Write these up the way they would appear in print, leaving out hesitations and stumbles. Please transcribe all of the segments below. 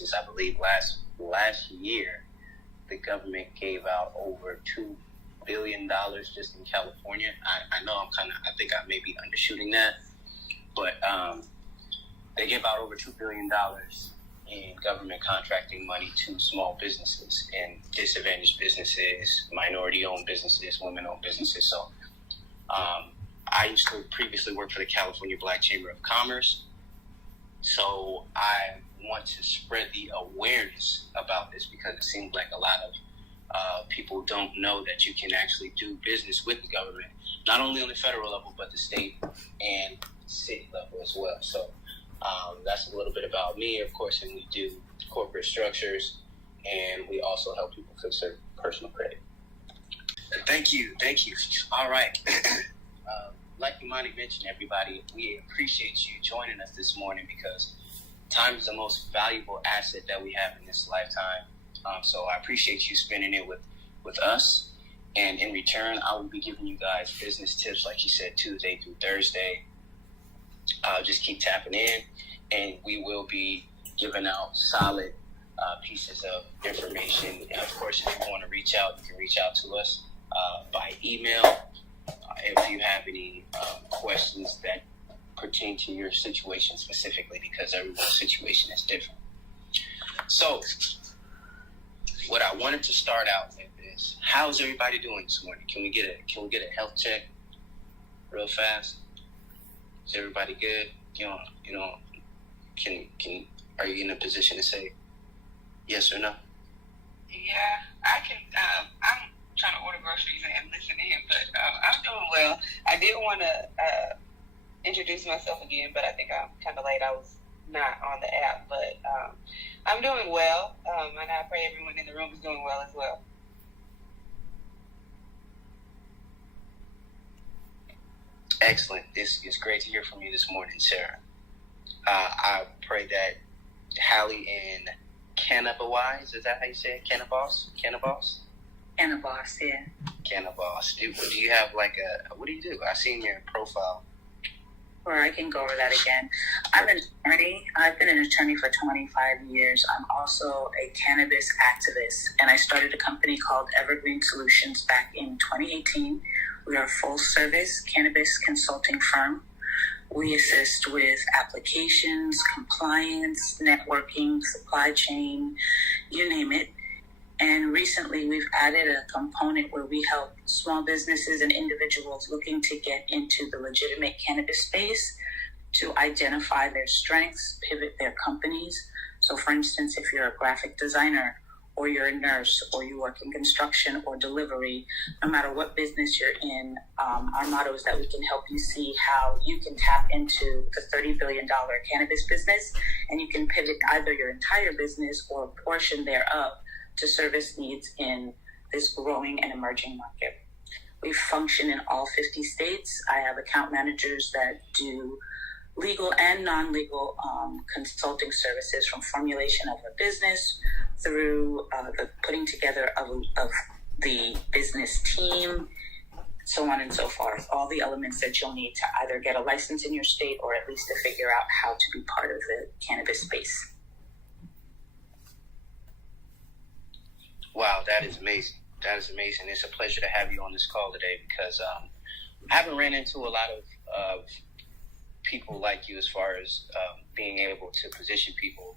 I believe last year, the government gave out over $2 billion just in California. I know I think I may be undershooting that, but they gave out over $2 billion in government contracting money to small businesses and disadvantaged businesses, minority-owned businesses, women-owned businesses. So I used to previously work for the California Black Chamber of Commerce. So I want to spread the awareness about this because it seems like a lot of people don't know that you can actually do business with the government, not only on the federal level, but the state and city level as well. So that's a little bit about me, of course, and we do corporate structures, and we also help people fix their personal credit. Thank you. All right. Like Imani mentioned, everybody, we appreciate you joining us this morning because time is the most valuable asset that we have in this lifetime. So I appreciate you spending it with us. And in return, I will be giving you guys business tips, like you said, Tuesday through Thursday. Just keep tapping in, and we will be giving out solid pieces of information. And of course, if you want to reach out, you can reach out to us by email. If you have any questions that pertain to your situation specifically, because everyone's situation is different. So, what I wanted to start out with is, how's everybody doing this morning? Can we get a health check real fast? Is everybody good? Are you in a position to say yes or no? Yeah, I can. I'm trying to order groceries and listen to him, but I'm doing well. I did want to introduce myself again, but I think I'm kind of late. I was not on the app, but I'm doing well, and I pray everyone in the room is doing well as well. Excellent. This is great to hear from you this morning, Sarah. I pray that Hallie and Cannabis, is that how you say it? Cannabis, yeah. Cannabis. Do you have what do you do? I seen your profile. Or I can go over that again. I'm an attorney. I've been an attorney for 25 years. I'm also a cannabis activist, and I started a company called Evergreen Solutions back in 2018. We are a full-service cannabis consulting firm. We assist with applications, compliance, networking, supply chain, you name it. And recently we've added a component where we help small businesses and individuals looking to get into the legitimate cannabis space to identify their strengths, pivot their companies. So for instance, if you're a graphic designer or you're a nurse or you work in construction or delivery, no matter what business you're in, our motto is that we can help you see how you can tap into the $30 billion cannabis business, and you can pivot either your entire business or a portion thereof to service needs in this growing and emerging market. We function in all 50 states. I have account managers that do legal and non-legal consulting services, from formulation of a business through the putting together of the business team, so on and so forth. All the elements that you'll need to either get a license in your state or at least to figure out how to be part of the cannabis space. Wow, that is amazing. It's a pleasure to have you on this call today because I haven't ran into a lot of people like you as far as being able to position people.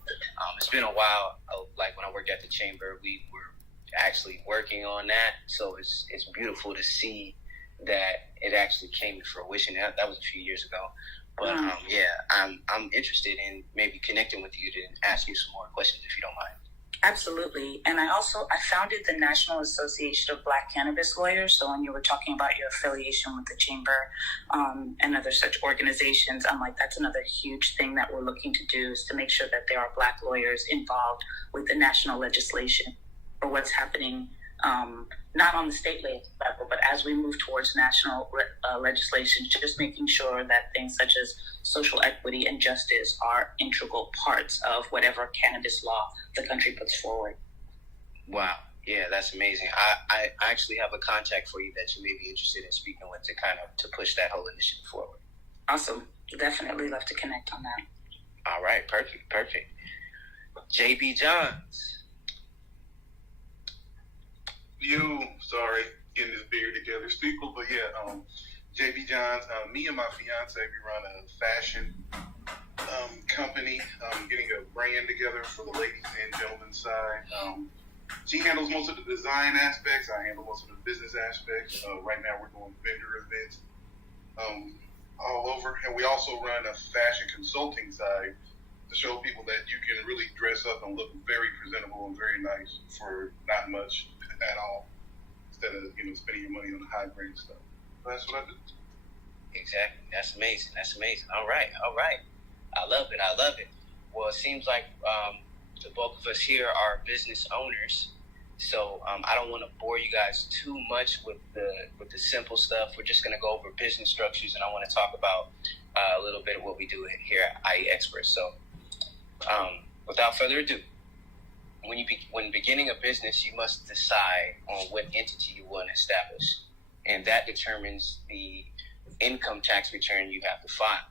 It's been a while. Like when I worked at the chamber, we were actually working on that. So it's beautiful to see that it actually came to fruition. That was a few years ago. But I'm interested in maybe connecting with you to ask you some more questions if you don't mind. Absolutely. And I founded the National Association of Black Cannabis Lawyers. So when you were talking about your affiliation with the Chamber and other such organizations, I'm like, that's another huge thing that we're looking to do, is to make sure that there are Black lawyers involved with the national legislation for what's happening, not on the state level, but as we move towards national legislation, just making sure that things such as social equity and justice are integral parts of whatever cannabis law the country puts forward. Wow. Yeah, that's amazing. I actually have a contact for you that you may be interested in speaking with to push that whole initiative forward. Awesome. Definitely love to connect on that. All right. Perfect. JB Johns. Sorry, getting this beard together, people. But yeah, JB Johns. Me and my fiance, we run a fashion company. Getting a brand together for the ladies and gentlemen side. She handles most of the design aspects. I handle most of the business aspects. Right now, we're doing vendor events all over, and we also run a fashion consulting side to show people that you can really dress up and look very presentable and very nice for not much at all, instead of spending your money on high grade stuff. So that's what I do. Exactly. That's amazing. All right. I love it. Well, it seems like the bulk of us here are business owners, so I don't want to bore you guys too much with the simple stuff. We're just going to go over business structures, and I want to talk about a little bit of what we do here at IE Experts. So without further ado, when beginning a business, you must decide on what entity you want to establish, and that determines the income tax return you have to file.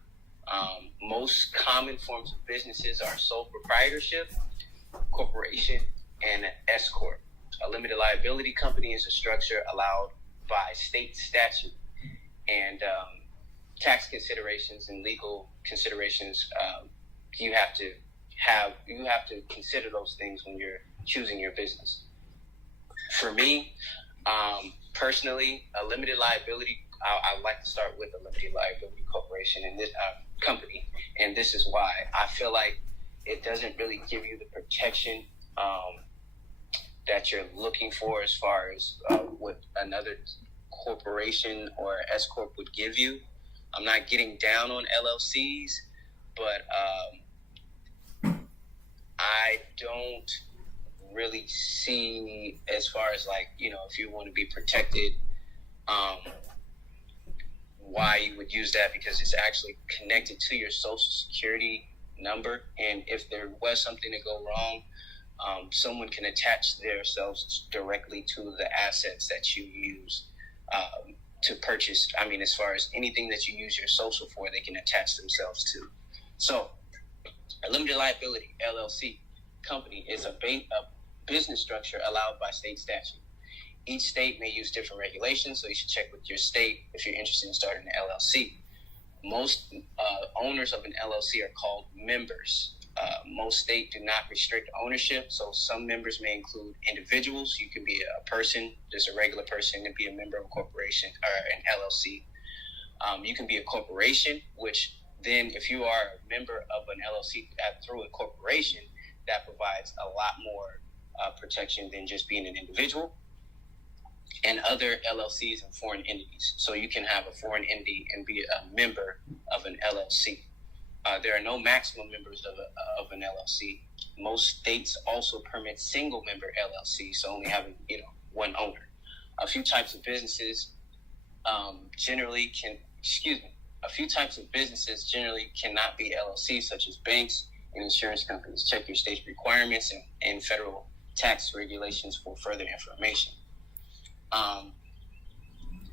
Most common forms of businesses are sole proprietorship, corporation, and an S corp. A limited liability company is a structure allowed by state statute, and tax considerations and legal considerations you have to consider those things when you're choosing your business. For me, personally, a limited liability, I like to start with a limited liability corporation and this company, and this is why. I feel like it doesn't really give you the protection that you're looking for as far as what another corporation or S corp would give you. I'm not getting down on LLCs, but I don't really see, as far as if you want to be protected, why you would use that, because it's actually connected to your social security number, and if there was something to go wrong, someone can attach themselves directly to the assets that you use to purchase. I mean, as far as anything that you use your social for, they can attach themselves to. So a limited liability LLC company is a business structure allowed by state statute. Each state may use different regulations, so you should check with your state if you're interested in starting an LLC. Most owners of an LLC are called members. Most states do not restrict ownership, so some members may include individuals. You can be a person, just a regular person, and be a member of a corporation or an LLC. You can be a corporation, which then if you are a member of an LLC through a corporation, that provides a lot more protection than just being an individual. And other LLCs and foreign entities. So you can have a foreign entity and be a member of an LLC. There are no maximum members of an LLC. Most states also permit single member LLC, so only having one owner. A few types of businesses generally cannot be LLCs, such as banks and insurance companies. Check your state's requirements and federal tax regulations for further information.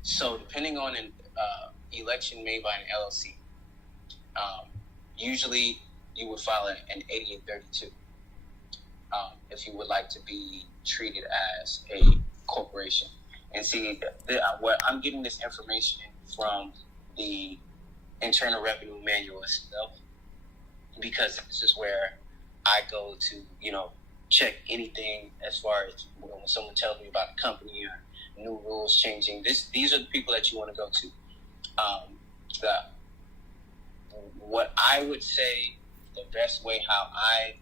So depending on an election made by an LLC, usually you would file an 8832 if you would like to be treated as a corporation. And see, what I'm getting this information from the Internal Revenue Manual itself, because this is where I go to, check anything as far as when someone tells me about a company or new rules changing. These are the people that you want to go to. What I would say, the best way how I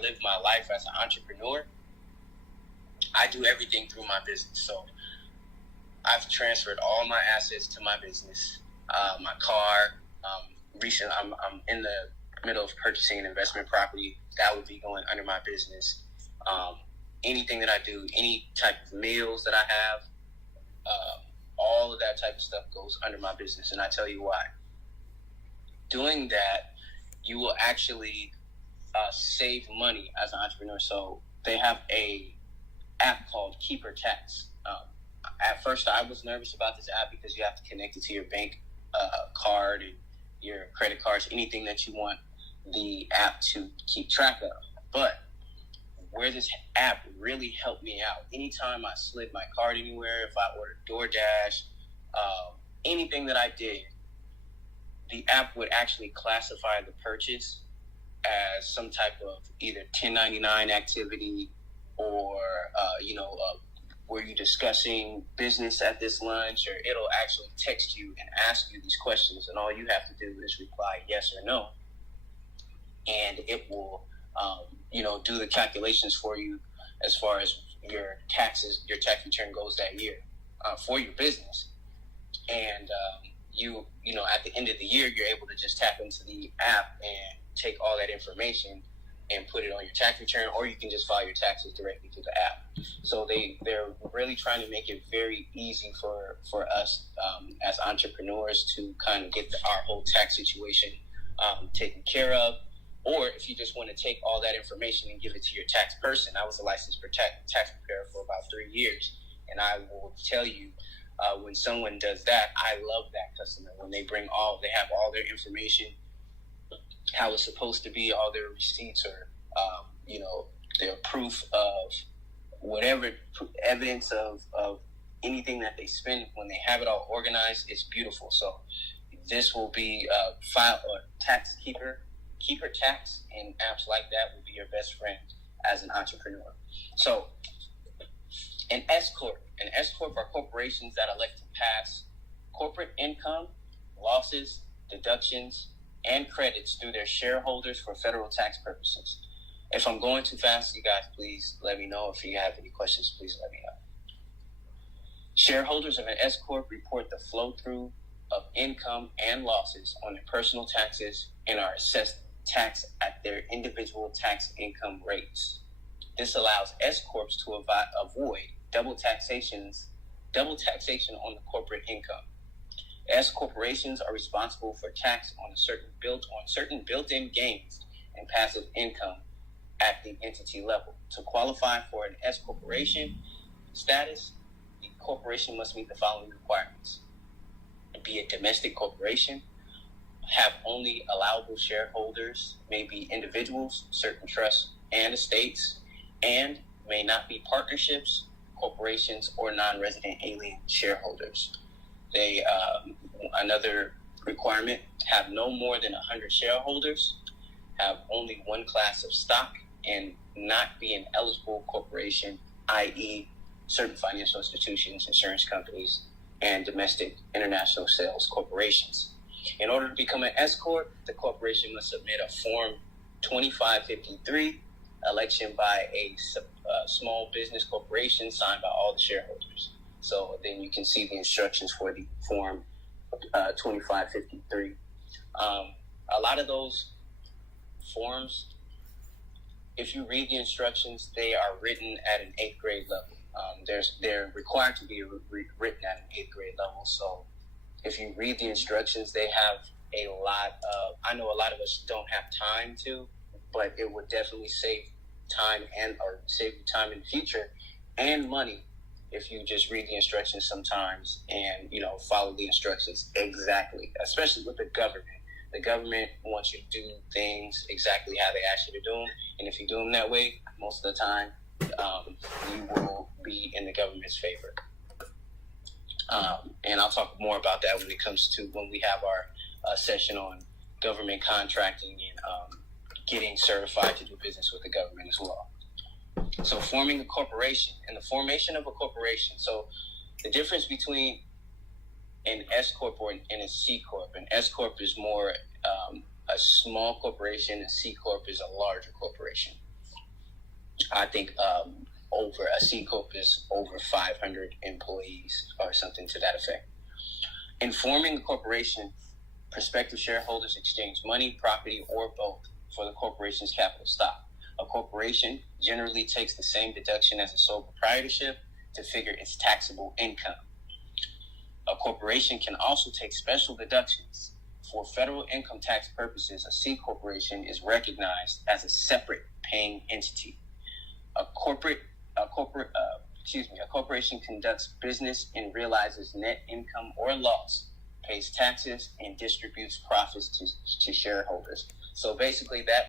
live my life as an entrepreneur, I do everything through my business. So I've transferred all my assets to my business. My car. Recently, I'm in the middle of purchasing an investment property that would be going under my business. Anything that I do, any type of meals that I have, all of that type of stuff goes under my business, and I tell you why. Doing that, you will actually save money as an entrepreneur. So they have a app called Keeper Tax. At first, I was nervous about this app because you have to connect it to your bank card and your credit cards, anything that you want the app to keep track of. But where this app really helped me out, anytime I slid my card anywhere, if I ordered DoorDash, anything that I did, the app would actually classify the purchase as some type of either 1099 activity or, were you discussing business at this lunch, or it'll actually text you and ask you these questions, and all you have to do is reply yes or no, and it will, do the calculations for you as far as your taxes, your tax return goes that year for your business. And at the end of the year, you're able to just tap into the app and take all that information and put it on your tax return, or you can just file your taxes directly through the app. So they're really trying to make it very easy for us as entrepreneurs to kind of get our whole tax situation taken care of. Or if you just want to take all that information and give it to your tax person. I was a licensed tax preparer for about 3 years, and I will tell you, when someone does that, I love that customer. When they have all their information, how it's supposed to be, all their receipts, or their proof of whatever evidence of anything that they spend. When they have it all organized, it's beautiful. So this will be file or tax keeper tax, and apps like that will be your best friend as an entrepreneur. So an S corp are corporations that elect to pass corporate income, losses, deductions, and credits through their shareholders for federal tax purposes. If I'm going too fast, you guys, please let me know. If you have any questions, please let me know. Shareholders of an S corp report the flow-through of income and losses on their personal taxes and are assessed tax at their individual tax income rates. This allows S corps to avoid double taxation on the corporate income. S corporations are responsible for tax on certain built-in gains and passive income at the entity level. To qualify for an S corporation status, the corporation must meet the following requirements: be a domestic corporation, have only allowable shareholders, may be individuals, certain trusts and estates, and may not be partnerships, corporations, or non-resident alien shareholders. They another requirement: have no more than 100 shareholders, have only one class of stock, and not be an eligible corporation, i.e. certain financial institutions, insurance companies, and domestic international sales corporations. In order to become an S corp, the corporation must submit a Form 2553, election by a small business corporation, signed by all the shareholders. So then you can see the instructions for the Form 2553. A lot of those forms, if you read the instructions, they are written at an 8th grade level. They're required to be written at an 8th grade level. So if you read the instructions, they have a lot of, I know a lot of us don't have time to, but it would definitely save time save you time in the future and money if you just read the instructions sometimes and, follow the instructions exactly, especially with the government. The government wants you to do things exactly how they ask you to do them. And if you do them that way, most of the time, you will be in the government's favor. And I'll talk more about that when we have our session on government contracting and getting certified to do business with the government as well. So forming a corporation and the formation of a corporation. So the difference between an S corp and a C corp. An S corp is more a small corporation. A C corp is a larger corporation. I think over a C corp is over 500 employees or something to that effect. In forming a corporation, prospective shareholders exchange money, property, or both for the corporation's capital stock. A corporation generally takes the same deduction as a sole proprietorship to figure its taxable income. A corporation can also take special deductions. For federal income tax purposes, a C corporation is recognized as a separate paying entity. A corporation conducts business and realizes net income or loss, pays taxes, and distributes profits to shareholders. So basically, that